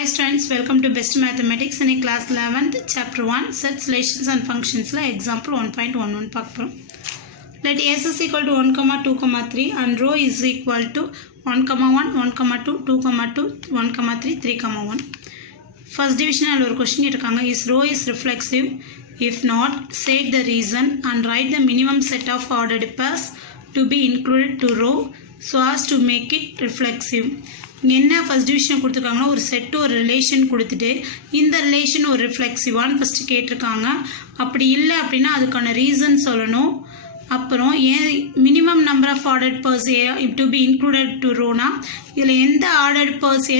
Hi students, welcome to Best Mathematics in class 11th chapter 1 sets, relations and functions la example 1.11 பார்க்கிறோம். Let s is equal to 1, 2, 3 and rho is equal to 1, 1, 1, 2, 2, 2, 1, 3, 3, 1. First division ஒரு question கேட்டிருக்காங்க. Is rho is reflexive? If not, state the reason and write the minimum set of ordered pairs to be included to rho so as to make it reflexive. என்ன first division கொடுத்துருக்காங்கன்னா ஒரு set ஒரு relation கொடுத்துட்டு இந்த relation ஒரு ரிஃப்ளெக்சிவான்னு first கேட்டிருக்காங்க. அப்படி இல்லை அப்படின்னா அதுக்கான ரீசன் சொல்லணும். அப்புறம் ஏன் minimum number of ordered pairs to be included to ரோனா இதில் எந்த ஆர்டர்ட் பர்ஸ்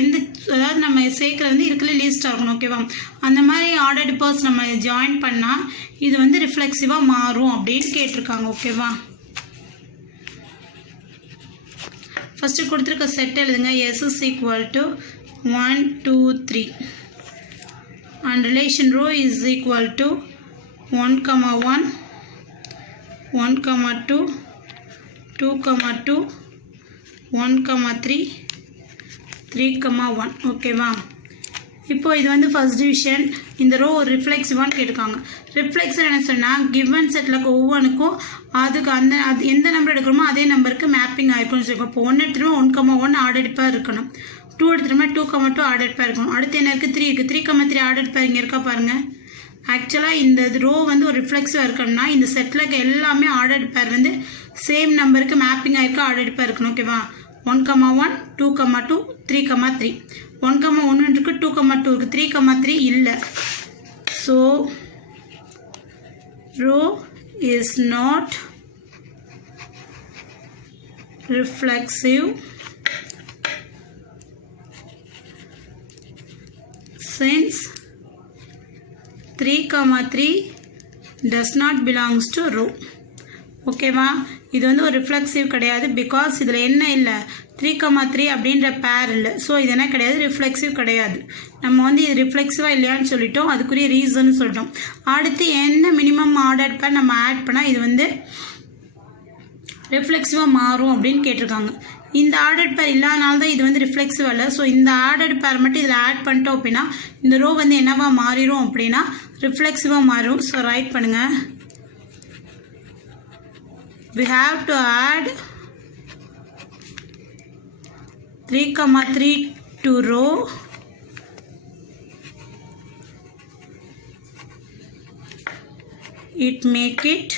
அதாவது நம்ம சேர்க்குறது வந்து இருக்கிற லீஸ்ட்டாக இருக்கணும். ஓகேவா? அந்த மாதிரி ஆர்டர்ட் பர்ஸ் நம்ம ஜாயின் பண்ணால் இது வந்து ரிஃப்ளெக்சிவாக மாறும் அப்படின்னு கேட்டிருக்காங்க. ஓகேவா? ஃபஸ்ட்டு கொடுத்துருக்க செட் எழுதுங்க. S is equal to 1, 2, 3 and relation rho is equal to 1, 1, 1, 2, 2, 2, 1, 3, 3, 1. ஓகேவா? இப்போ இது வந்து ஃபர்ஸ்ட் டிவிஷன். இந்த ரோ ஒரு ரிஃப்ளெக்சிவான்னு கேட்டிருக்காங்க. ரிஃப்ளெக்ஸன் என்ன சொன்னால் கிவன் செட்டில் ஒவ்வொன்றுக்கும் அதுக்கு அது எந்த நம்பர் எடுக்கிறோமோ அதே நம்பருக்கு மேப்பிங் ஆகிருக்கும்னு சொல்லியிருக்கோம். இப்போ 1 எடுத்துகிட்டோம் 1, 1 ஆர்டர்ட் பேர் இருக்கணும். 2 எடுத்துட்டோம்னா 2, 2 ஆர்டர்ட் பேர் இருக்கணும். அடுத்து என்ன இருக்குது? 3 இருக்குது. 3, 3 ஆர்டர்ட் பேர் இங்கே இருக்கா பாருங்கள். ஆக்சுவலாக இந்த ரோ வந்து ஒரு ரிஃப்ளெக்ஸிவாக இருக்கணும்னா இந்த செட்டில் இருக்க எல்லாமே ஆர்டர்ட் பேர் வந்து சேம் நம்பருக்கு மேப்பிங் ஆகிருக்க ஆர்டர்ட் பேர் இருக்கணும். ஓகேவா? 1, 1, 2, 2, 3, 3. 1, 1 இருக்கு, 2, 2 இருக்கு, 3, 3 இல்லை. So rho is not reflexive since 3, 3 does not belongs to rho. ஓகேவா? இது வந்து ஒரு ரிஃப்ளெக்சிவ் கிடையாது. பிகாஸ் இதில் என்ன இல்லை? 3, 3 அப்படின்ற பேர் இல்லை. ஸோ இது என்ன கிடையாது? ரிஃப்ளெக்சிவ் கிடையாது. நம்ம வந்து இது ரிஃப்ளெக்சிவாக இல்லையான்னு சொல்லிட்டோம். அதுக்குரிய ரீசன் சொல்லிட்டோம். அடுத்து என்ன மினிமம் ஆர்டர் பேர் நம்ம ஆட் பண்ணால் இது வந்து ரிஃப்ளெக்சிவாக மாறும் அப்படின்னு கேட்டிருக்காங்க. இந்த ஆர்டர் பேர் இல்லாதனால தான் இது வந்து ரிஃப்ளெக்சிவ் இல்லை. ஸோ இந்த ஆர்டர் பேர் மட்டும் இதில் ஆட் பண்ணிட்டோம் அப்படின்னா இந்த ரோ வந்து என்னவா மாறிடும் அப்படின்னா ரிஃப்ளெக்சிவாக மாறும். ஸோ ரைட் பண்ணுங்கள். We have to add 3, 3 to row it make it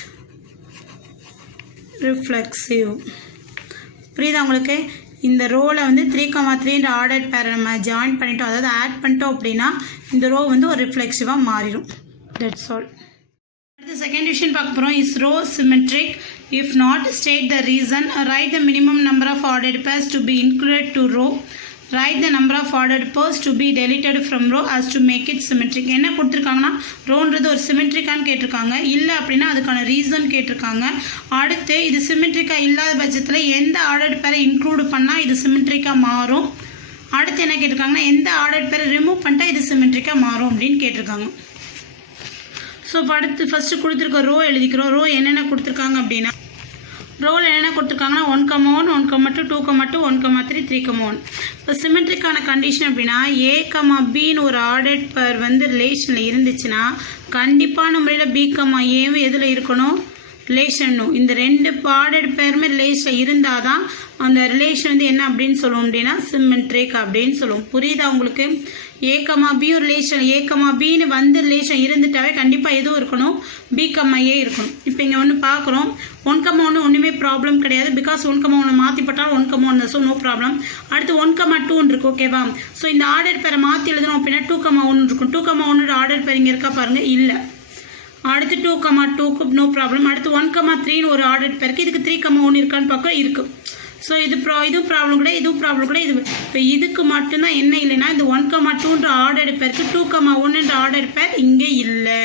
reflexive. புரியுதா உங்களுக்கு? இந்த ரோவில் வந்து 3, 3 ஆர்டர் பேரை நம்ம ஜாயின் பண்ணிட்டோம், அதாவது ஆட் பண்ணிட்டோம் அப்படின்னா இந்த ரோ வந்து ஒரு ரிஃப்ளெக்சிவாக மாறிடும். That's all. அடுத்து செகண்ட் டிவிஷன் பார்க்க போகிறோம். Is rho symmetric? If not, state the reason. Write the minimum number of ordered pairs to be included to row. Write the number of ordered pairs to be deleted from row as to make it symmetric. என்ன கொடுத்துருக்காங்கன்னா ரோன்றது ஒரு சிமெட்ரிக்கான்னு கேட்டிருக்காங்க. இல்லை அப்படின்னா அதுக்கான reason கேட்டிருக்காங்க. அடுத்து இது சிமெட்ரிக்காக இல்லாத பட்சத்தில் எந்த ஆர்டர்ட் பேரை இன்க்ளூட் பண்ணால் இது சிமெட்ரிக்காக மாறும். அடுத்து என்ன கேட்டிருக்காங்கன்னா எந்த ஆர்டர்ட் பேரை ரிமூவ் பண்ணிட்டா இது சிமெட்ரிக்காக மாறும் அப்படின்னு கேட்டிருக்காங்க. ஸோ அடுத்து ஃபஸ்ட்டு கொடுத்துருக்க ரோ எழுதிக்கிறோம். ரோ என்னென்ன கொடுத்துருக்காங்க அப்படின்னா ரோவில் என்னென்ன கொடுத்துருக்காங்கன்னா 1, 1, 1, 2, 2, 2, 1, 3, 3, 1. இப்போ சிமெட்ரிக்கான கண்டிஷன் அப்படின்னா A, Bன்னு ஒரு ஆர்டர்ட் பேர் வந்து ரிலேஷனில் இருந்துச்சுன்னா கண்டிப்பான முறையில் B, Aவும் எதில் இருக்கணும்? ரிலேஷனும். இந்த ரெண்டு ஆர்டர்ட் பேருமே ரிலேஷனில் இருந்தால் தான் அந்த ரிலேஷன் வந்து என்ன அப்படின்னு சொல்லுவோம் அப்படின்னா சிமெட்ரிக் அப்படின்னு சொல்லுவோம். புரியுதா உங்களுக்கு? A, B ரிலேஷன் Bன்னு வந்து ரிலேஷன் இருந்துட்டாவே கண்டிப்பாக எதுவும் இருக்கணும்? B, A இருக்கணும். இப்போ இங்கே ஒன்று பார்க்குறோம். 1, 1 ஒன்றுமே ப்ராப்ளம் கிடையாது. பிகாஸ் 1, 1 மாற்றி போட்டாலும் 1, 1 ஸோ நோ ப்ராப்ளம். அடுத்து 1, 2 இருக்கு. ஓகேவா? ஸோ இந்த ஆர்டர் பேரை மாற்றி எழுதணும் அப்படின்னா 2, 1 இருக்கும். 2, 1 ஆர்டர் பேர் இங்கே இருக்கா பாருங்கள்? இல்லை. அடுத்து 2, 2க்கு நோ ப்ராப்ளம். அடுத்து 1, 3ன்னு ஒரு ஆர்டர் பேருக்கு இதுக்கு 3, 1 இருக்கான்னு பார்க்க இருக்குது. ஸோ இதுவும் ப்ராப்ளம் கூட இதுவும் ப்ராப்ளம் கூட இது. இப்போ இதுக்கு மட்டும்தான் என்ன இல்லைன்னா இந்த 1, 2ன்ற ஆர்டர் பேருக்கு 2, 1ன்ற ஆர்டர் பேர் இங்கே இல்லை.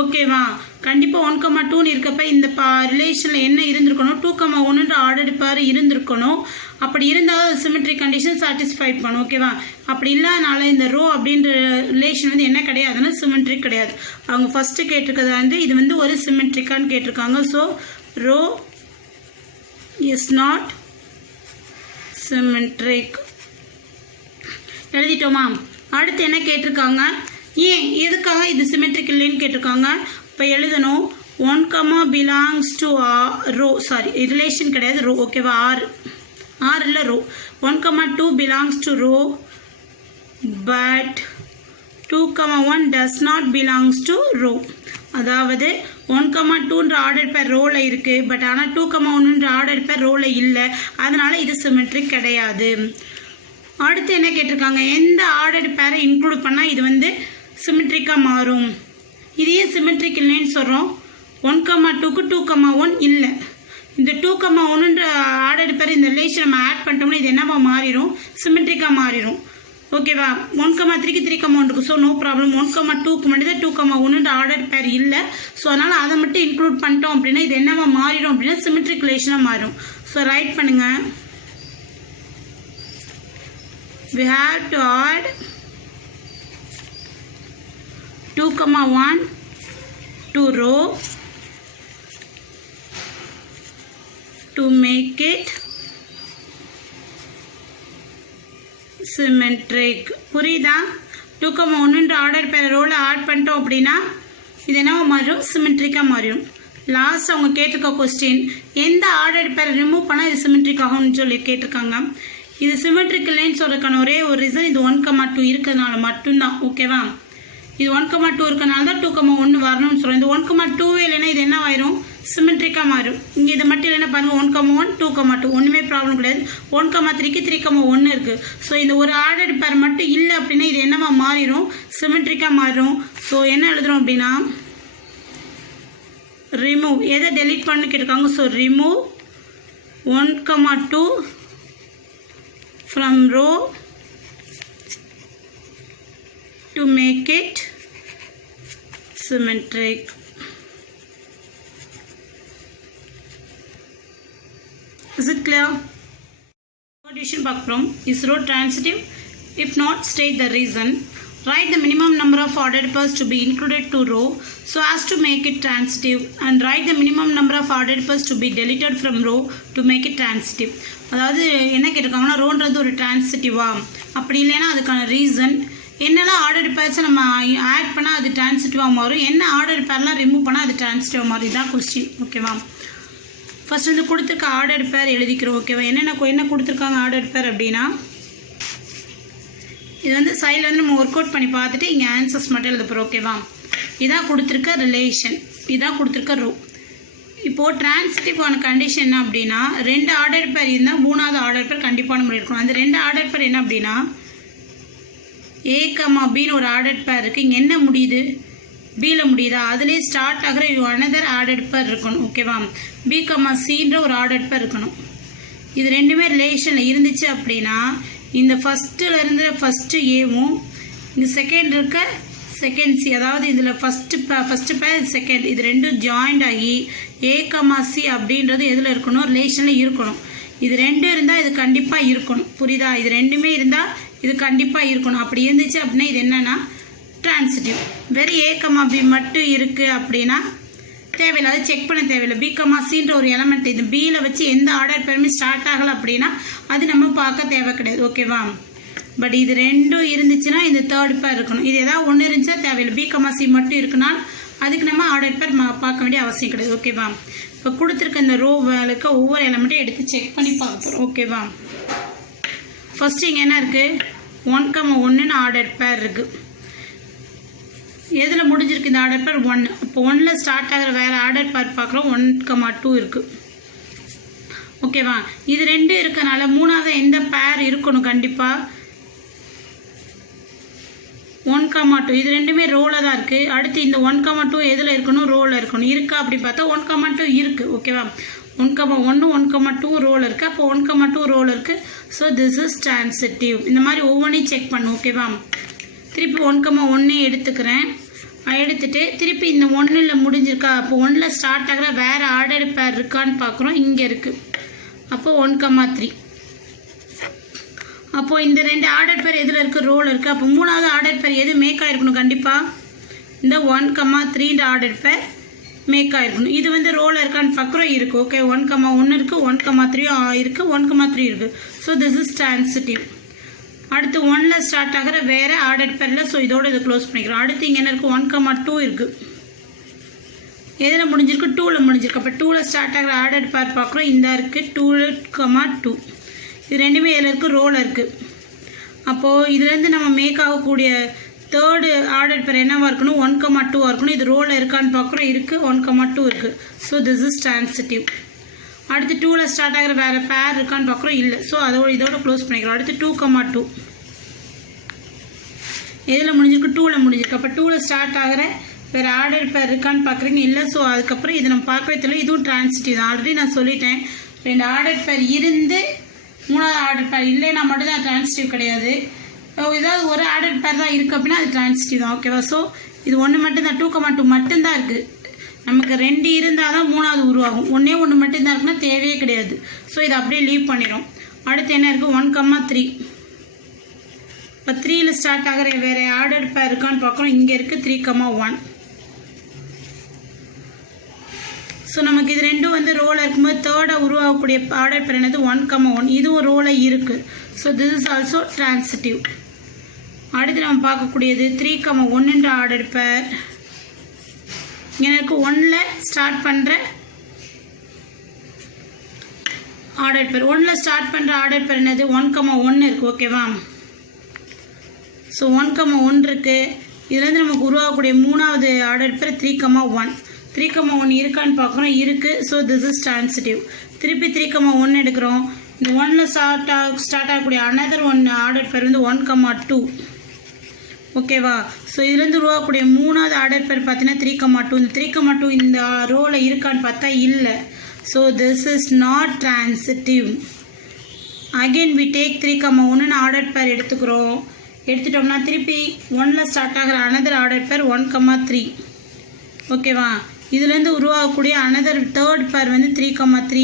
ஓகேவா? கண்டிப்பாக 1, 2ன்னு இருக்கப்ப இந்த ரிலேஷனில் என்ன இருந்திருக்கணும்? 2, 1ன்ற ஆர்டர் பேர் இருந்திருக்கணும். அப்படி இருந்தால் சிமெட்ரிக் கண்டிஷன் சாட்டிஸ்ஃபை பண்ணும். ஓகேவா? அப்படி இல்லாதனால இந்த ரோ அப்படின்ற ரிலேஷன் வந்து என்ன கிடையாதுன்னா சிமெட்ரிக் கிடையாது. அவங்க ஃபஸ்ட்டு கேட்டிருக்கிறது வந்து இது வந்து ஒரு சிமெட்ரிக்கான்னு கேட்டிருக்காங்க. So rho is not symmetric. எழுதிட்டோமா? அடுத்து என்ன கேட்டிருக்காங்க, ஏன் எதுக்காக இது சிமெட்ரிக் இல்லைன்னு கேட்டிருக்காங்க. இப்போ எழுதணும் 1, belongs to rho, sorry relation கிடையாது, ரோ. ஓகேவா? ஆர் இல்லை rho. 1, 2 belongs to rho, but 2, 1 does not belongs to rho. அதாவது 1, 2ன்ற ஆர்டர் பேர் ரோல இருக்கு, பட் ஆனால் 2, 1ன்ற ஆர்டர் பேர் ரோல இல்லை, அதனால இது சிமெட்ரிக் கிடையாது. அடுத்து என்ன கேட்டிருக்காங்க, எந்த ஆர்டர் பேரை இன்க்ளூட் பண்ணால் இது வந்து சிமெட்ரிக்காக மாறும். இதையே சிமெட்ரிக் இல்லைன்னு சொல்கிறோம். 1, 2க்கு 2, 1 இல்லை. இந்த 2, 1ன்ற ஆர்டர் பேர் இந்த ரிலேஷன் நம்ம ஆட் பண்ணிட்டோம்னா இது என்னவா மாறிடும், சிமெட்ரிக்காக மாறிடும். ஓகேவா? 1, 3க்கு 3, 1 இருக்கு. So no problem. 1, 2க்கு மட்டும் தான் 2, 1ன்ற ஆர்டர் பேர் இல்லை. ஸோ அதனால் அதை மட்டும் இன்க்ளூட் பண்ணிட்டோம் அப்படின்னா இது என்னவா மாறிடும் அப்படின்னா சிமெட்ரிக் ரிலேஷனாக மாறும். ஸோ ரைட் பண்ணுங்க. We have to add 2, 1 to row to make it symmetric. புரியுதா? 2, 1ன்ற ஆர்டர் பேர் ரோல ஆட் பண்ணிட்டோம் அப்படின்னா இது என்னவா மாறும், சிமெட்ரிக்காக மாறிடும். லாஸ்ட் அவங்க கேட்டிருக்க கொஸ்டின், எந்த ஆர்டர் பேர் ரிமூவ் பண்ணால் இது சிமெட்ரிக் ஆகும்னு சொல்லி கேட்டிருக்காங்க. இது சிமெட்ரிக் இல்லைன்னு சொல்றதுக்கான ஒரே ஒரு ரீசன் இது 1, 2 இருக்கிறதுனால மட்டும்தான். ஓகேவா? இது 1, 2 இருக்கிறதுனால தான் 2, 1 வரணும்னு சொல்கிறோம். இந்த 1, 2 இல்லைன்னா இது என்ன ஆயிரும், சிமெட்ரிக்காக மாறும். இங்கே இதை மட்டும் இல்லைன்னா பாருங்கள் 1, 1 2, 2 ஒன்றுமே ப்ராப்ளம் கிடையாது. 1, 3க்கு 3, 1 இருக்குது. ஸோ இந்த ஒரு ஆர்டர் பேர் மட்டும் இல்லை அப்படின்னா இது என்னவா மாறிடும், சிமெட்ரிக்காக மாறும். ஸோ என்ன எழுதுறோம் அப்படின்னா ரிமூவ், எதை டெலீட் பண்ணு கேட்டிருக்காங்க. So remove 1, 2 from row to make it symmetric. Is it clear? Division பார்க்கிறோம். Is row transitive? If not, state the reason. Write the minimum number of ordered pairs to be included to row so as to make it transitive, and write the minimum number of ordered pairs to be deleted from row to make it transitive. அதாவது என்ன கேட்டிருக்காங்கன்னா ரோன்றது ஒரு டிரான்சிட்டிவா, அப்படி இல்லைன்னா அதுக்கான reason என்னெல்லாம் order பேர்ஸை நம்ம add பண்ணால் அது டிரான்சிட்டிவாக மாறும், என்ன ஆர்டர் பேர்லாம் ரிமூவ் பண்ணால் அது டிரான்சிட்டிவாக மாறும். இதுதான் கொஸ்டின். ஓகேவா? ஃபர்ஸ்ட் வந்து கொடுத்துருக்க ஆர்டர் பேர் எழுதிக்கிறோம். ஓகேவா? என்ன கொடுத்துருக்காங்க ஆர்டர் பேர் அப்படின்னா இது வந்து சைடில் வந்து நம்ம ஒர்க் அவுட் பண்ணி பார்த்துட்டு இங்கே ஆன்சர்ஸ் மட்டும் எழுத போகிறோம். ஓகேவா? இதான் கொடுத்துருக்க ரிலேஷன், இதான் கொடுத்துருக்க ரோ. இப்போது டிரான்சிட்டிவான கண்டிஷன் என்ன அப்படின்னா 2 ஆர்டர் பேர் இருந்தால் 3வது ஆர்டர் பேர் கண்டிப்பான முறை இருக்கணும். அந்த 2 ஆர்டர் பேர் என்ன அப்படின்னா A, Bன்னு ஒரு ஆர்டர் பேர் இருக்குது. இங்கே என்ன முடியுது, பியில் முடியுதா, அதுலேயே ஸ்டார்ட் ஆகிற அனதர் ஆர்டர் பேர் இருக்கணும். ஓகேவா? B, Cன்ற ஒரு ஆர்டர் பேர் இருக்கணும். இது ரெண்டுமே ரிலேஷனில் இருந்துச்சு அப்படின்னா இந்த ஃபஸ்ட்டில் இருந்து ஃபஸ்ட்டு ஏவும் இந்த செகண்ட் இருக்க செகண்ட் சி, அதாவது இதில் ஃபஸ்ட்டு பேர் செகண்ட், இது ரெண்டும் ஜாயிண்ட் ஆகி A, C அப்படின்றது எதில் இருக்கணும், ரிலேஷனில் இருக்கணும். இது ரெண்டும் இருந்தால் இது கண்டிப்பாக இருக்கணும். புரியுதா? இது ரெண்டுமே இருந்தால் இது கண்டிப்பாக இருக்கணும். அப்படி இருந்துச்சு அப்படின்னா இது என்னென்னா டிரான்சிட்டிவ். வெறும் A, B மட்டும் இருக்குது அப்படின்னா தேவையில்லை, அது செக் பண்ண தேவையில்லை. B, Cன்ற ஒரு எலமெண்ட் இது பியில் வச்சு எந்த ஆர்டர் பேருமே ஸ்டார்ட் ஆகலை அப்படின்னா அது நம்ம பார்க்க தேவை கிடையாது. ஓகேவா? பட் இது ரெண்டும் இருந்துச்சுன்னா இந்த தேர்ட் பேர் இருக்கணும். இது ஏதாவது ஒன்று இருந்துச்சா தேவையில்லை. B, C மட்டும் இருக்குன்னா அதுக்கு நம்ம ஆர்டர் பேர் பார்க்க வேண்டிய அவசியம் கிடையாது. ஓகேவா? இப்போ கொடுத்துருக்க இந்த ரோவுக்கு ஒவ்வொரு எலமெண்ட்டையும் எடுத்து செக் பண்ணி பார்க்க போகிறோம். ஓகேவா? ஃபஸ்ட்டு இங்கே என்ன இருக்குது, 1, 1ன்னு ஆர்டர் பேர் இருக்குது. எதில் முடிஞ்சிருக்கு இந்த ஆர்டர் பேர் 1. இப்போ 1ல் ஸ்டார்ட் ஆகிற வேறு ஆர்டர் பேர் பார்க்குறோம். 1, 2 இருக்குது. ஓகேவா? இது 2 இருக்கனால 3வது எந்த பேர் இருக்கணும், கண்டிப்பாக 1, 2. இது ரெண்டுமே ரோவில் தான் இருக்குது. அடுத்து இந்த 1, 2 எதில் இருக்கணும், ரோவில் இருக்கணும். இருக்கா அப்படி பார்த்தா 1, 2 இருக்குது. ஓகேவா? 1, 1 1, 2 ரோவில் இருக்குது. அப்போ 1, 2 ரோவில் இருக்குது. So this is transitive. இந்த மாதிரி ஒவ்வொன்றையும் செக் பண்ணும். ஓகேவா? திருப்பி 1, 1 எடுத்துக்கிறேன். எடுத்துகிட்டு திருப்பி இந்த 1ல் முடிஞ்சிருக்கா, அப்போ 1ல் ஸ்டார்ட் ஆகிற வேறு ஆர்டர் பேர் இருக்கான்னு பார்க்குறோம். இங்கே இருக்குது. அப்போ 1, 3. அப்போது இந்த 2 ஆர்டர் பேர் எதில் இருக்குது, ரோவில் இருக்குது. அப்போ 3வது ஆர்டர் பேர் எது மேக் ஆகிருக்கணும், கண்டிப்பாக இந்த 1, 3ன்ற ஆர்டர் பேர் மேக் ஆகிருக்கணும். இது வந்து ரோவில் இருக்கான்னு பார்க்குறோம். இருக்குது. ஓகே, 1, 1 இருக்குது, 1, 3 இருக்குது, 1, 3 இருக்குது. So this is transitive. அடுத்து 1ல் ஸ்டார்ட் ஆகிற வேறு ஆர்டர் பேரில். ஸோ இதோட இது க்ளோஸ் பண்ணிக்கிறோம். அடுத்து இங்கே என்ன இருக்குது 1,2 இருக்குது. எதில் முடிஞ்சிருக்கு 2ல் முடிஞ்சிருக்கு. அப்போ 2ல் ஸ்டார்ட் ஆகிற ஆர்டர் பேர் பார்க்குறோம். இந்த இருக்குது 2,2 இது ரெண்டுமே இதில் இருக்குது ரோவில் இருக்குது. அப்போது இதுலேருந்து நம்ம மேக் ஆகக்கூடிய தேர்டு ஆர்டர் பேர் என்னவாக இருக்கணும் 1,2 இருக்கணும். இது ரோவில் இருக்கான்னு பார்க்குறோம். இருக்குது 1,2 இருக்குது. So this is transitive. அடுத்து 2ல் ஸ்டார்ட் ஆகிற வேறு பேர் இருக்கான்னு பார்க்குறோம். இல்லை. ஸோ இதோட க்ளோஸ் பண்ணிக்கிறோம். அடுத்து 2,2 எதில் முடிஞ்சிருக்கு 2ல் முடிஞ்சிருக்கு. அப்போ 2ல் ஸ்டார்ட் ஆகிற வேறு ஆர்டர் பேர் இருக்கான்னு பார்க்குறீங்க. இல்லை. ஸோ அதுக்கப்புறம் இது நம்ம பார்க்கவே தெரியல. இதுவும் ட்ரான்சிட்டிவ் தான். ஆல்ரெடி நான் சொல்லிட்டேன் 2 ஆர்டர் பேர் இருந்து 3வது ஆர்டர் பேர் இல்லைன்னா மட்டும்தான் ட்ரான்சிட்டிவ் கிடையாது. ஏதாவது ஒரு ஆர்டர் பேர் தான் இருக்குது அப்படின்னா அது ட்ரான்சிட்டிவ் தான். ஓகேவா? ஸோ இது ஒன்று மட்டும்தான் 2,2 மட்டும்தான் இருக்குது. நமக்கு 2 இருந்தால் தான் 3வது உருவாகும். ஒன்று மட்டும்தான் இருக்குன்னா தேவையே கிடையாது. ஸோ இதை அப்படியே லீவ் பண்ணிடும். அடுத்து என்ன இருக்குது 1,3. இப்போ 3ல் ஸ்டார்ட் ஆகிற வேறு ஆர்டர் பேர் இருக்கான்னு பார்க்குறோம். இங்கே இருக்குது 3,1. ஸோ நமக்கு இது ரெண்டும் வந்து ரோவில் இருக்கும்போது தேர்டாக உருவாகக்கூடிய ஆர்டர் பேர் என்னது 1,1. இதுவும் ரோவில் இருக்குது. So this is also transitive. அடுத்து நம்ம பார்க்கக்கூடியது 3,1 ஆர்டர் பேர். எனக்கு 1ல் ஸ்டார்ட் பண்ணுற ஆர்டர் பேர் 1ல் ஸ்டார்ட் பண்ணுற ஆர்டர் பேர் என்னது 1,1 இருக்குது. ஓகேவா? ஸோ 1,1 இருக்குது. இதுலேருந்து நமக்கு உருவாகக்கூடிய 3வது ஆர்டர் பேர் 3,1. 3,1 இருக்கான்னு பார்க்குறோம். இருக்குது. So this is transitive. திருப்பி 3,1 எடுக்கிறோம். இந்த 1ல் ஸ்டார்ட் ஆகக்கூடிய அனதர் 1 ஆர்டர் பேர் வந்து 1,2. ஓகேவா? ஸோ இதுலேருந்து உருவாகக்கூடிய 3வது ஆர்டர் பேர் பார்த்தீங்கன்னா 3,2. இந்த 3,2 இந்த ரோவில் இருக்கான்னு பார்த்தா இல்லை. So this is not transitive. Again we take 3,1 order pair எடுத்துட்டோம்னா திருப்பி 1ல் ஸ்டார்ட் ஆகிற அனதர் ஆர்டர் பேர் 1,3. ஓகேவா? இதுலேருந்து உருவாகக்கூடிய அனதர் தேர்ட் பேர் வந்து 3,3.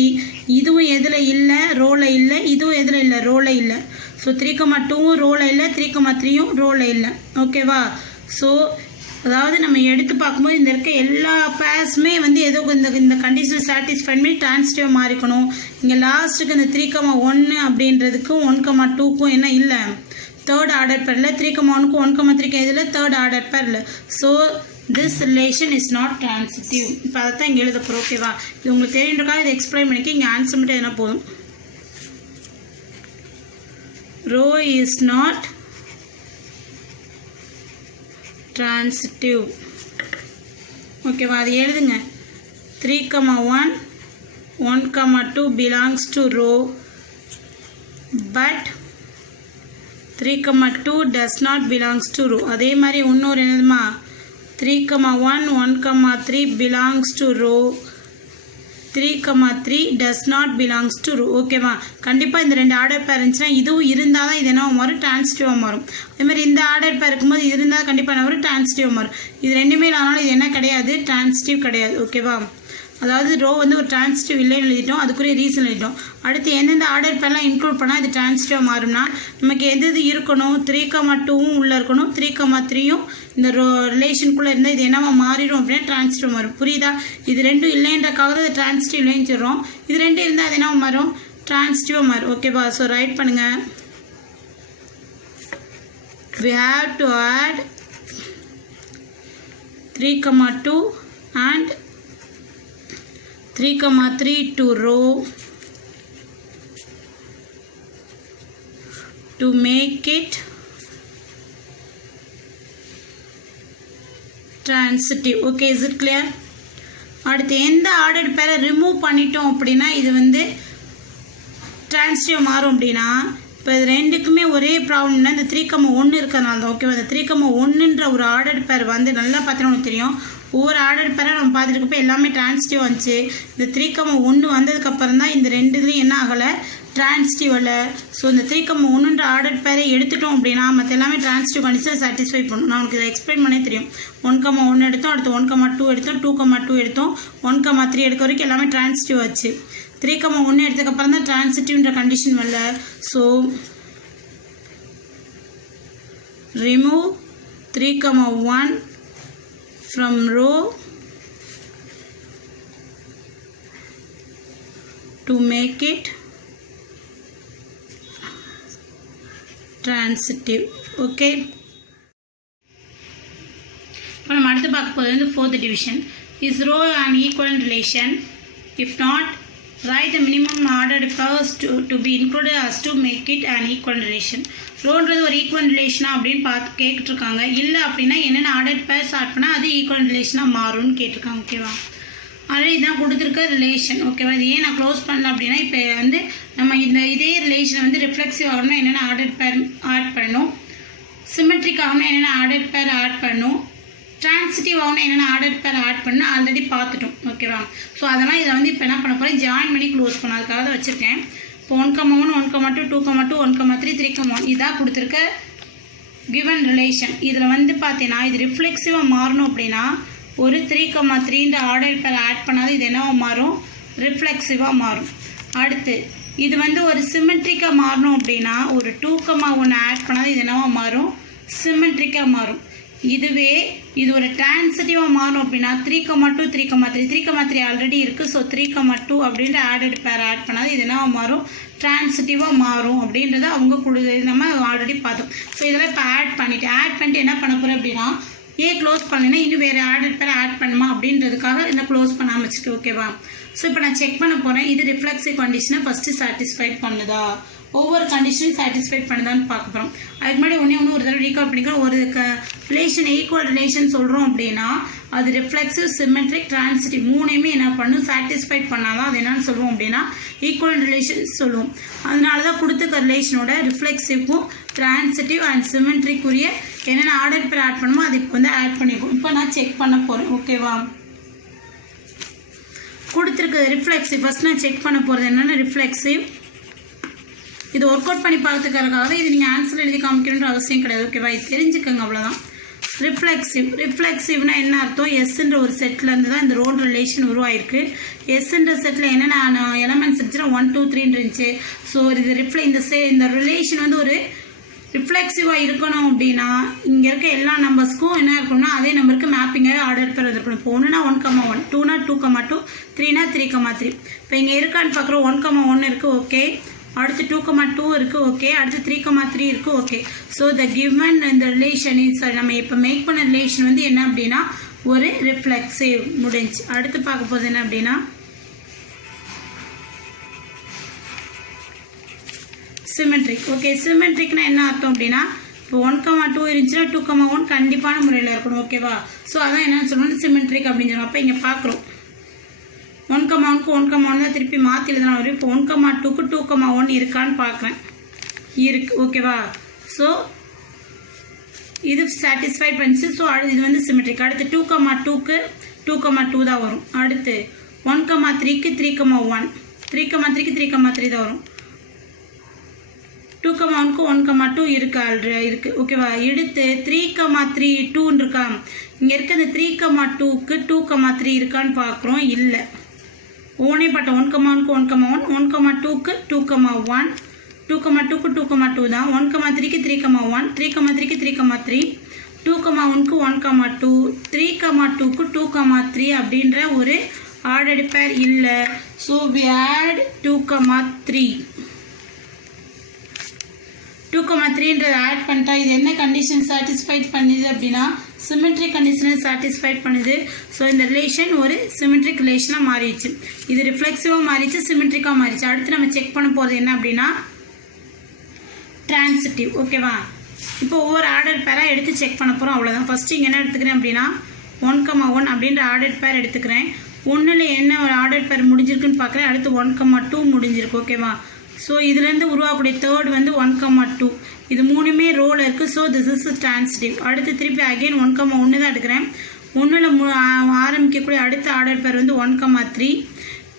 இதுவும் எதில் இல்லை ரோவில் இல்லை. இதுவும் எதில் இல்லை ரோவில் இல்லை. ஸோ 3,2வும் ரோவில் இல்லை. 3,3யும் ரோவில் இல்லை. ஓகேவா? ஸோ அதாவது நம்ம எடுத்து பார்க்கும்போது இந்த இருக்க எல்லா பேர்ஸுமே வந்து ஏதோ இந்த கண்டிஷனை சாட்டிஸ்ஃபை பண்ணி ட்ரான்சிட்டிவாக மாறிக்கணும். இங்கே லாஸ்ட்டுக்கு இந்த 3,1 அப்படின்றதுக்கும் 1,2க்கும் என்ன இல்லை தேர்ட் ஆர்டர் பேரில். 3,1க்கும் 1,3க்கும் எதில் தேர்ட் ஆர்டர் பேரில். So this relation is not transitive. இப்போ அதை தான் இங்கே எழுத போகிறோம். ஓகேவா? இது உங்களுக்கு தெரியுன்றக்காக இதை எக்ஸ்பிளைன் பண்ணிக்க. இங்கே ஆன்சர் மட்டும் எதுனா போதும். Rho is not transitive. ஓகேவா? அது எழுதுங்க. 3,1 1,2 belongs to row but 3,2 does not belongs to row. அதே மாதிரி இன்னொரு என்னதுமா 3,1 1,3 belongs to row. 3,3 does not belongs to row. ஓகேவா? கண்டிப்பாக இந்த 2 ஆர்டர் பேர் இருந்துச்சுன்னா இதுவும் இருந்தால் தான் இது என்ன மாறும் ட்ரான்சிட்டிவாக மாறும். அதேமாதிரி இந்த ஆர்டர் பேர் இருக்கும்போது இது இருந்தால் கண்டிப்பாக என்ன வரும் ட்ரான்சிட்டிவாக மாறும். இது ரெண்டுமே இல்லைனாலும் இது என்ன கிடையாது ட்ரான்சிட்டிவ் கிடையாது. ஓகேவா? அதாவது ரோ வந்து ஒரு ட்ரான்சிட்டிவ் இல்லைன்னு எழுதிட்டோம். அதுக்குரிய ரீசன் எழுதிட்டோம். அடுத்து எந்தெந்த ஆர்டர் பேர்லாம் இன்க்ளூட் பண்ணால் இது ட்ரான்சிட்டிவாக மாறும்னா நமக்கு எது இருக்கணும் 3,2வும் உள்ளே இருக்கணும். 3,3யும் இந்த ரிலேஷனுக்குள்ளே இருந்தால் இது என்னவா மாறிடும் அப்படின்னா ட்ரான்சிட்டிவ் மாறும். புரியுதா? இது ரெண்டும் இல்லைன்றக்காக தான் இது ட்ரான்சிட்டிவ் இல்லைன்னு சொல்கிறோம். இது ரெண்டும் இருந்தால் அது என்ன மாறும் ட்ரான்சிட்டிவாக மாறும். ஓகேவா? ஸோ ரைட் பண்ணுங்கள். we have to add 3,2 and 3,3 to row to make it transitive. Okay, is it clear? அடுத்து எந்த ஆர்டர் பேரை ரிமூவ் பண்ணிட்டோம் அப்படின்னா இது வந்து டிரான்சிட்டிவ் மாறும் அப்படின்னா இப்போ இது ரெண்டுக்குமே ஒரே ப்ராப்ளம்னா இந்த 3,1 இருக்கிறதுனால தான். ஓகேவா? இந்த 3,1ன்ற ஒரு ஆர்டர் பேர் வந்து நல்லா பார்த்தோன்னு தெரியும். ஒவ்வொரு ஆர்டர் பேரை நம்ம பார்த்துருக்கப்போ எல்லாமே டிரான்சிட்டிவ் வந்துச்சு. இந்த 3,1 வந்ததுக்கப்புறம் தான் இந்த ரெண்டுலேயும் என்ன ஆகலை டிரான்சிட்டிவ் இல்லை. ஸோ இந்த 3,1ன்ற ஆர்டர் பேரை எடுத்துட்டோம் அப்படின்னா மற்ற எல்லாமே டிரான்சிட்டிவ் கண்டிஷனை சாட்டிஸ்ஃபை பண்ணணும். நான் உங்களுக்கு இதை எக்ஸ்பிளைன் பண்ணே தெரியும். 1,1 எடுத்தோம். அடுத்து 1,2 எடுத்தோம். 2,2 எடுத்தோம். 1,3 எடுக்க வரைக்கும் எல்லாமே டிரான்சிட்டிவ் ஆச்சு. 3,1 எடுத்ததுக்கப்புறம் தான் டிரான்சிட்டிவ்ன்ற கண்டிஷன் வரல. So remove 3,1 from row to make it transitive. Okay. இப்போ நம்ம அடுத்து பார்க்க போகிறது வந்து fourth division. Is row an equivalent relation? If not, write the minimum ordered pairs to be included as to make it an equivalent relation. ரோன்றது ஒரு equal ரிலேஷனா அப்படின்னு பார்த்து கேட்டுருக்காங்க. இல்லை அப்படின்னா என்னென்ன ஆர்டர் பேர்ஸ் ஆட் பண்ணால் அது ஈக்குவல் ரிலேஷனாக மாறும்னு கேட்டிருக்காங்க. ஓகேவா, அதே இதான் கொடுத்துருக்க ரிலேஷன். ஓகேவா, இது ஏன் நான் க்ளோஸ் பண்ணல அப்படின்னா இப்போ வந்து நம்ம இதே ரிலேஷனை வந்து ரிஃப்ளெக்சிவ் ஆகணும்னா என்னென்ன ஆர்டர் பேர் ஆட் பண்ணணும், சிமெட்ரிக் ஆகணும்னா என்னென்ன ஆர்டர் பேர் ஆட் பண்ணணும், ட்ரான்சிட்டிவ் ஆகணும் என்னென்ன ஆர்டர் பேர் ஆட் பண்ணணும் ஆல்ரெடி பார்த்துட்டோம். ஓகேவா, ஸோ அதெல்லாம் இதை வந்து இப்போ என்ன பண்ண போகிறேன், ஜாயின் பண்ணி க்ளோஸ் பண்ண அதுக்காக தான் வச்சுருக்கேன். இப்போ 1,1 1,2 2,2 1,3 3,1 இதாக கொடுத்துருக்க கிவன் ரிலேஷன். இதில் வந்து பார்த்தீங்கன்னா இது ரிஃப்ளெக்சிவாக மாறணும் அப்படின்னா ஒரு 3,3 ஆர்டர் பேர் ஆட் பண்ணாது இது என்னவா மாறும், ரிஃப்ளெக்சிவாக மாறும். அடுத்து இது வந்து ஒரு சிமெட்ரிக்காக மாறணும் அப்படின்னா ஒரு 2,1 ஆட் பண்ணாது இது என்னவா மாறும், சிமெட்ரிக்காக மாறும். இதுவே இது ஒரு டிரான்சிட்டிவாக மாறும் அப்படின்னா 3,2 3,3 3,3 ஆல்ரெடி இருக்குது. ஸோ 3,2 அப்படின்ற ஆடட் பேர் ஆட் பண்ணாது இது என்னவா மாறும், டிரான்சிட்டிவாக மாறும் அப்படின்றத அவங்க நம்ம ஆல்ரெடி பார்த்தோம். ஸோ இதெல்லாம் இப்போ ஆட் பண்ணிவிட்டு என்ன பண்ண போகிறேன் அப்படின்னா க்ளோஸ் பண்ணலைன்னா இன்னும் வேறு ஆடட் பேர் ஆட் பண்ணுமா அப்படின்றதுக்காக என்ன க்ளோஸ் பண்ணாமல் வச்சுட்டு. ஓகேவா, ஸோ இப்போ நான் செக் பண்ண போகிறேன் இது ரிஃப்ளெக்சிவ் கண்டிஷனை ஃபஸ்ட்டு சாட்டிஸ்ஃபைட் பண்ணுதா, ஒவ்வொரு கண்டிஷனும் சாட்டிஸ்ஃபைட் பண்ணுதான்னு பார்க்க போகிறோம். அதுக்கு முன்னாடி ஒன்று ஒரு தடவை ரீகால் பண்ணிக்கிறோம். ஒரு ரிலேஷன் ஈக்குவல் ரிலேஷன் சொல்கிறோம் அப்படின்னா அது ரிஃப்ளெக்சிவ், சிமெட்ரிக், டிரான்சிட்டிவ் மூணையுமே என்ன பண்ணும், சாட்டிஸ்ஃபைட் பண்ணாதான் அது என்னன்னு சொல்லுவோம் அப்படின்னா ஈக்குவல் ரிலேஷன் சொல்லுவோம். அதனால தான் கொடுத்துக்க ரிலேஷனோட ரிஃப்ளெக்சிவ்க்கும் டிரான்சிட்டிவ் அண்ட் சிமெட்ரிக்குரிய என்னென்ன ஆர்டர் பேர் ஆட் பண்ணுமோ அது இப்போ வந்து ஆட் பண்ணியிருக்கோம். இப்போ நான் செக் பண்ண போகிறேன். ஓகேவா, கொடுத்துருக்க ரிஃப்ளெக்சிவ் ஃபஸ்ட் நான் செக் பண்ண போகிறது என்னென்னா ரிஃப்ளெக்சிவ். இது ஒர்க் அவுட் பண்ணி பார்த்துக்கிறதுக்காக இது நீங்கள் ஆன்சர் எழுதி காமிக்கணுன்ற அவசியம் கிடையாது. ஓகேவா, இது தெரிஞ்சுக்கோங்க அவ்வளோதான். ரிஃப்ளெக்சிவ்னா என்ன அர்த்தம், எஸ்ன்ற ஒரு செட்லேருந்து தான் இந்த ரோல் ரிலேஷன் உருவாயிருக்கு. எஸ்ன்ற செட்டில் என்னென்ன எலமெண்ட்ஸ் இருந்துச்சுன்னா 1 2 3 இருந்துச்சு. ஸோ இது இந்த ரிலேஷன் வந்து ஒரு ரிஃப்ளெக்சிவாக இருக்கணும் அப்படின்னா இங்கே இருக்க எல்லா நம்பர்ஸ்க்கும் என்ன இருக்கணும்னா அதே நம்பருக்கு மேப்பிங்காக ஆர்டர் பேர் இருக்கணும். இப்போ 1னா 1,1 2னா 2,2 3னா 3,3. இப்போ இங்கே இருக்கான்னு பார்க்குறோம் 1,1 இருக்குது. ஓகே, அடுத்து 2,2 இருக்குது. ஓகே, அடுத்து 3,3 இருக்குது. ஓகே, ஸோ த கிவன் இந்த ரிலேஷன் நம்ம இப்போ மேக் பண்ண ரிலேஷன் வந்து என்ன அப்படின்னா ஒரு ரிஃப்ளெக்சிவ் முடிஞ்சு. அடுத்து பார்க்க போகிறது என்ன அப்படின்னா சிமெட்ரிக். ஓகே, சிமெட்ரிக்னா என்ன அர்த்தம் அப்படின்னா இப்போ 1,2 இருந்துச்சுன்னா 2,1 கண்டிப்பான முறையில் இருக்கணும். ஓகேவா, ஸோ அதான் என்னன்னு சொல்லணும் சிமெட்ரிக் அப்படின்னு சொல்லுவோம். அப்போ இங்கே பார்க்குறோம் 1,1க்கு 1,1 தான் திருப்பி மாற்றி எழுதலாம் வரும். இப்போ 1,2க்கு 2,1 இருக்கான்னு பார்க்குறேன், இருக்குது. ஓகேவா, ஸோ இது சாட்டிஸ்ஃபைட் பண்ணிச்சு. ஸோ இது வந்து சிமெட்ரிக். அடுத்து 2,2க்கு 2,2 தான் வரும். அடுத்து 1,3க்கு 3,1 3,3க்கு 3,3 தான் வரும். 2,1க்கு 1,2 இருக்குது. ஓகேவா, எடுத்து 3,3 2 இருக்கா, இங்கே இருக்க இந்த 3,2க்கு 2,3 இருக்கான்னு பார்க்குறோம். இல்லை, ஓனே பட்ட 1,1க்கு 1,1 1,2க்கு 2,1 2,2க்கு 2,2 தான். 1,3க்கு 3,1 3,3க்கு 3,3 2,1க்கு 1,2 3,2க்கு 2,3 அப்படின்ற ஒரு ஆர்டர் பேர் இல்லை. ஸோ we add 2,3 2,3ன்றது ஆட் பண்ணிட்டா இது என்ன கண்டிஷன் சாட்டிஸ்ஃபைட் பண்ணுது அப்படின்னா சிமெட்ரிக் கண்டிஷனை சாட்டிஸ்ஃபைட் பண்ணுது. ஸோ இந்த ரிலேஷன் ஒரு சிமெட்ரிக் ரிலேஷனாக மாறிடுச்சு. இது ரிஃப்ளெக்சிவாக மாறிடுச்சு, சிமெட்ரிக்காக மாறிடுச்சு. அடுத்து நம்ம செக் பண்ண போகிறது என்ன அப்படின்னா டிரான்சிட்டிவ். ஓகேவா, இப்போ ஒவ்வொரு ஆர்டர் பேராக எடுத்து செக் பண்ண போகிறோம். அவ்வளோதான். ஃபஸ்ட்டு இங்கே என்ன எடுத்துக்கிறேன் அப்படின்னா 1,1 அப்படின்ற ஆர்டர் பேர் எடுத்துக்கிறேன். 1ல் என்ன ஒரு ஆர்டர் பேர் முடிஞ்சிருக்குன்னு பார்க்குறேன். அடுத்து 1,2 முடிஞ்சிருக்கு. ஓகேவா, ஸோ இதுலேருந்து உருவாக்கக்கூடிய தேர்ட் வந்து 1,2 இது மூணுமே ரோல் இருக்குது. So this is transitive. அடுத்து திருப்பி அகெயின் 1,1 தான் எடுக்கிறேன். 1ல் ஆரம்பிக்கக்கூடிய அடுத்த ஆர்டர் பேர் வந்து 1,3.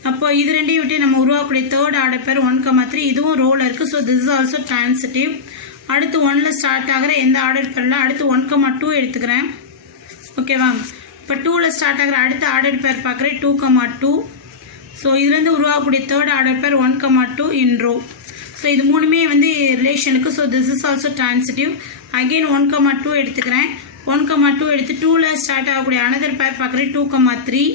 அப்போ இது ரெண்டையும் விட்டு நம்ம உருவாக்கக்கூடிய தேர்ட் ஆர்டர் பேர் 1,3 இதுவும் ரோல் இருக்குது. So this is also transitive. அடுத்து 1ல் ஸ்டார்ட் ஆகிற எந்த ஆர்டர் பேரில் அடுத்து 1,2 எடுத்துக்கிறேன். ஓகேவா, இப்போ 2ல் ஸ்டார்ட் ஆகிற அடுத்த ஆர்டர் பேர் பார்க்குறேன் 2,2. ஸோ இதுலேருந்து உருவாக்கக்கூடிய தேர்ட் ஆர்டர் பேர் 1,2 இன் ரோ. ஸோ இது மூணுமே வந்து ரிலேஷனுக்கு. So this is also transitive. Again 1,2 எடுத்துக்கிறேன். 1,2 எடுத்து 2ல் ஸ்டார்ட் ஆகக்கூடிய அனதர் பேர் பார்க்குறேன் 2,3.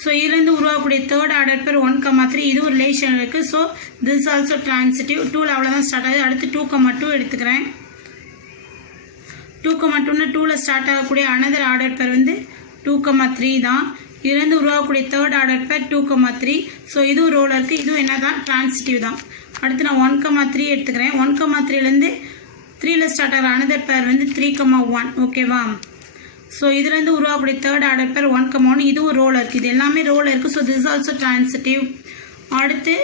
ஸோ இதுலேருந்து உருவாகக்கூடிய தேர்ட் ஆர்டர் பேர் 1,3 இது ஒரு ரிலேஷன் இருக்குது. So this also transitive. 2ல் அவ்வளோதான் ஸ்டார்ட் ஆகுது. அடுத்து 2,2 எடுத்துக்கிறேன். 2,2ன்னா 2ல் ஸ்டார்ட் ஆகக்கூடிய அனதர் ஆர்டர் பேர் வந்து 2,3 தான். இதுலேருந்து உருவாகக்கூடிய தேர்ட் ஆர்டர் பேர் 2,3. ஸோ இதுவும் ரோவில் இருக்குது. இதுவும் என்ன தான் டிரான்சிட்டிவ் தான். அடுத்து நான் 1,3 எடுத்துக்கிறேன். 1,3லேருந்து 3ல் ஸ்டார்ட் ஆகிற அனதர் பேர் வந்து 3,1. ஓகேவா? ஸோ இதுலேருந்து உருவாகக்கூடிய தேர்ட் ஆர்டர் பேர் 1,1 இதுவும் ரோவில் இருக்குது. இது எல்லாமே ரோவில் இருக்குது. So this also transitive. அடுத்து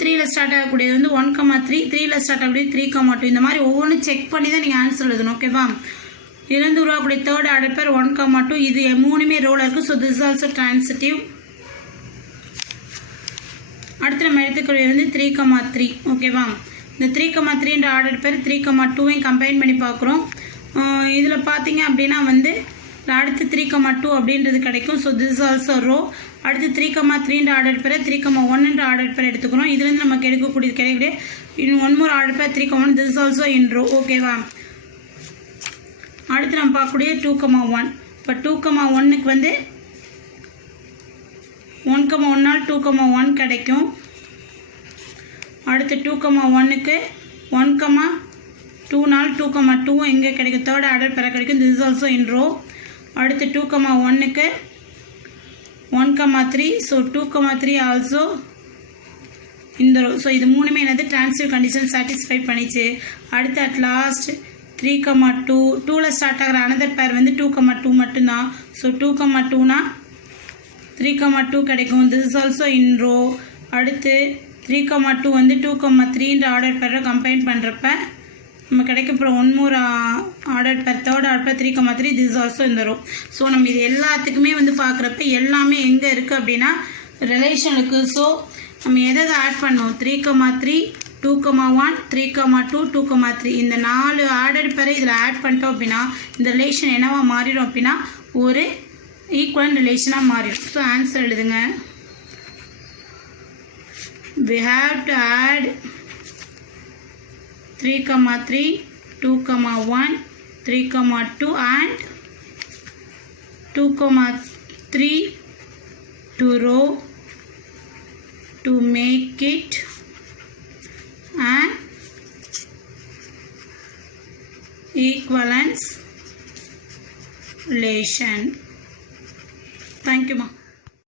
3ல் ஸ்டார்ட் ஆகக்கூடியது வந்து 1,3 3ல் ஸ்டார்ட் ஆகக்கூடிய 3,2 இந்த மாதிரி ஒவ்வொன்றும் செக் பண்ணி தான் நீங்கள் ஆன்சர் எழுதணும். ஓகேவா? இதுலேருந்து உருவாகக்கூடிய தேர்ட் ஆர்டர் பேர் 1,2 இது மூணுமே ரோவில் இருக்குது. So this also transitive. அடுத்து நம்ம எடுத்துக்கூடியது வந்து 3,3. ஓகேவா? இந்த 3,3ன்ற ஆர்டர் பேர் 3,2வையும் கம்பைன் பண்ணி பார்க்குறோம். இதில் பார்த்தீங்க அப்படின்னா வந்து அடுத்து 3,2 அப்படின்றது கிடைக்கும். So this also rho. அடுத்து 3,3ன்ற ஆர்டர் பேர் 3,1ன்ற ஆர்டர் பேர் எடுத்துக்கிறோம். இதுலேருந்து நமக்கு கிடைக்கக்கூடிய இன்னும் ஒன் மோர் ஆர்டர் பேர் 3,1 திஸ் ஆல்சோ இன் ரோ. ஓகேவா? அடுத்து நம்ம பார்க்கக்கூடிய 2,1. இப்போ 2,1க்கு வந்து 1,1னால் 2,1 கிடைக்கும். அடுத்து 2,1க்கு 1,2னால் 2,2 எங்கே கிடைக்கும்? தேர்ட் ஆர்டர் பேர் கிடைக்கும். This is also in row. அடுத்து 2,1க்கு 1,3. ஸோ 2,3 ஆல்சோ இந்த ரோ. ஸோ இது மூணுமே என்னது டிரான்சிட்டிவ் கண்டிஷன் சாட்டிஸ்ஃபை பண்ணிச்சு. அடுத்து அட் லாஸ்ட் 3,2 2ல் ஸ்டார்ட் ஆகிற அனதர் பேர் வந்து 2,2 மட்டும்தான். ஸோ 2,2னா 3,2 கிடைக்கும். This is also in row. அடுத்து 3,2 வந்து 2,3ன்ற ஆர்டர் பேரை கம்பைன் பண்ணுறப்ப நம்ம கிடைக்கப்புறம் one more order pair third order pair 3,3 this also இந்த ரோ. ஸோ நம்ம இது எல்லாத்துக்குமே வந்து பார்க்குறப்ப எல்லாமே எங்கே இருக்குது அப்படின்னா ரிலேஷனுக்கு. ஸோ நம்ம எதை ஆட் பண்ணோம்? 3,3 2,1 3,2 2,3 இந்த 4 ஆர்டர் பேரை இதில் ஆட் பண்ணிட்டோம் அப்படின்னா இந்த ரிலேஷன் என்னவா மாறிடும் அப்படின்னா ஒரு ஈக்குவல் ரிலேஷனாக மாறிடும். ஸோ ஆன்சர் எழுதுங்க. We have to add 3,3 2,1 3,2 and 2,3 to row to make it an equivalence relation. Thank you, ma.